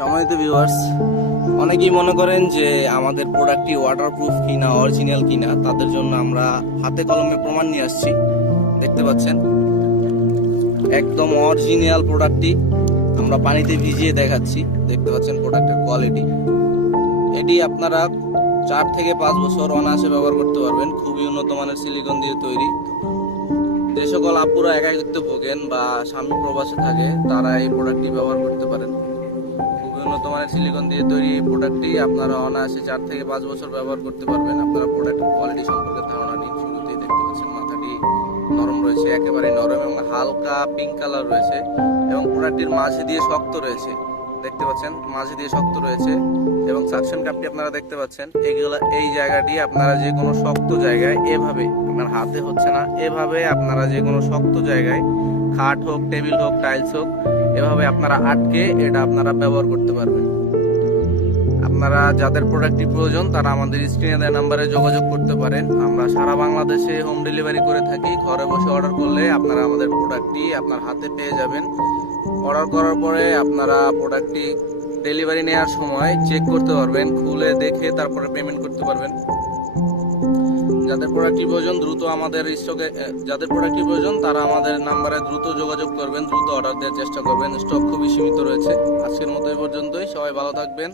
সম্মানিত ভিউয়ার্স, অনেকেই মনে করেন যে আমাদের প্রোডাক্টটি ওয়াটারপ্রুফ কিনা অরিজিনাল কিনা, তাদের জন্য আমরা হাতে কলমে প্রমাণ নিয়ে আসছি। দেখতে পাচ্ছেন একদম অরিজিনাল প্রোডাক্টটি আমরা পানিতে ভিজিয়ে দেখাচ্ছি। দেখতে পাচ্ছেন প্রোডাক্টের কোয়ালিটি। এটি আপনারা 4 থেকে 5 বছর অনায়াসে ব্যবহার করতে পারবেন। খুবই উন্নত মানের সিলিকন দিয়ে তৈরি। যে সকল আপুরা একাকিত্ব ভোগেন বা স্বামী প্রবাসে থাকে, তারা এই প্রোডাক্টটি ব্যবহার করতে পারেন। খুবই উন্নত মানের সিলিকন দিয়ে তৈরি এই প্রোডাক্টটি আপনারা অনায়াসে 4 থেকে 5 বছর ব্যবহার করতে পারবেন। আপনারা প্রোডাক্টের কোয়ালিটি সম্পর্কে ধারণা নিন। শুরুতেই দেখতে পাচ্ছেন মাথাটি নরম রয়েছে, একেবারে নরম এবং হালকা পিঙ্ক কালার রয়েছে এবং প্রোডাক্টটির মাঝে দিয়ে শক্ত রয়েছে। দেখতে পাচ্ছেন মাঝে দিয়ে শক্ত রয়েছে এবং সাকশন কাপটি আপনারা দেখতে পাচ্ছেন। এই জায়গাটি আপনারা যে কোনো শক্ত জায়গায় এভাবে, আপনার হাতে হচ্ছে না, এভাবে আপনারা যে কোনো শক্ত জায়গায়, খাট হোক, টেবিল হোক, টাইলস হোক, এভাবে আপনারা আটকে এটা আপনারা ব্যবহার করতে পারবেন। আপনারা যাদের প্রোডাক্টটি প্রয়োজন তারা আমাদের স্ক্রিনে দেওয়া নাম্বারে যোগাযোগ করতে পারেন। আমরা সারা বাংলাদেশে হোম ডেলিভারি করে থাকি। ঘরে বসে অর্ডার করলে আপনারা আমাদের প্রোডাক্টটি আপনার হাতে পেয়ে যাবেন। অর্ডার করার পরে আপনারা প্রোডাক্টটি ডেলিভারি নেওয়ার সময় চেক করতে পারবেন, খুলে দেখে তারপরে পেমেন্ট করতে পারবেন। যাদের প্রোডাক্টটি প্রয়োজন দ্রুত আমাদের স্টকে, যাদের প্রোডাক্টটি প্রয়োজন তারা আমাদের নাম্বারে দ্রুত যোগাযোগ করবেন, দ্রুত অর্ডার দেওয়ার চেষ্টা করবেন। স্টক খুবই সীমিত রয়েছে। আজকের মতো এই পর্যন্তই। সবাই ভালো থাকবেন।